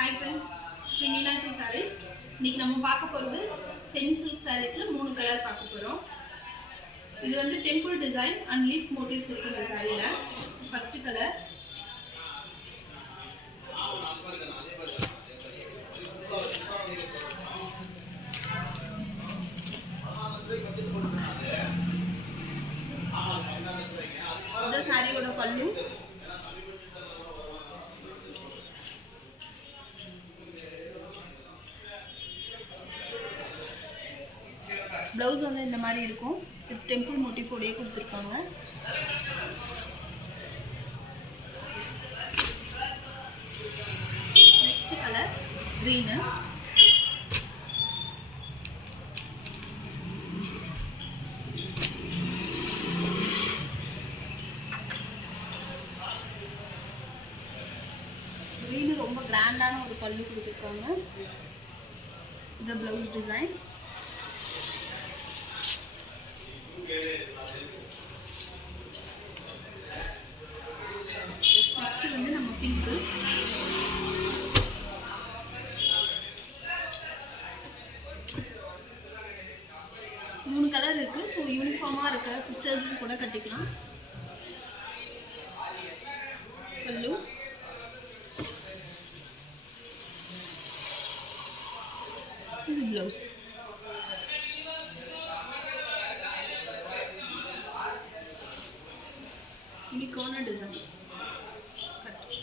Hi friends, Sri Meenakshi sarees. இன்னைக்கு நம்ம பார்க்க போறது செமி சில்க் sareesல மூணு கலர் பார்க்க போறோம். இது வந்து temple design and leaf motives இருக்கு இந்த சாரியில. ஃபர்ஸ்ட் கலர் இந்த சாரியோட பல்லு ब्लाउज வந்து இந்த மாதிரி இருக்கும். இது டெம்பிள் மோட்டிவ் ஓடயே கொடுத்திருக்காங்க. Next colour green. green ரொம்ப கிராண்டான ஒரு பல்லு கொடுத்திருக்காங்க. இது ब्लाउज டிசைன். நெக்ஸ்ட் வந்து நம்ம பிங்க். மூணு கலர் இருக்கு. ஸோ யூனிஃபார்மா இருக்க சிஸ்டர்ஸ் கூட கட்டிக்கலாம். பல்லு இது பிளவுஸ். யூனிக்கான டிசைன்.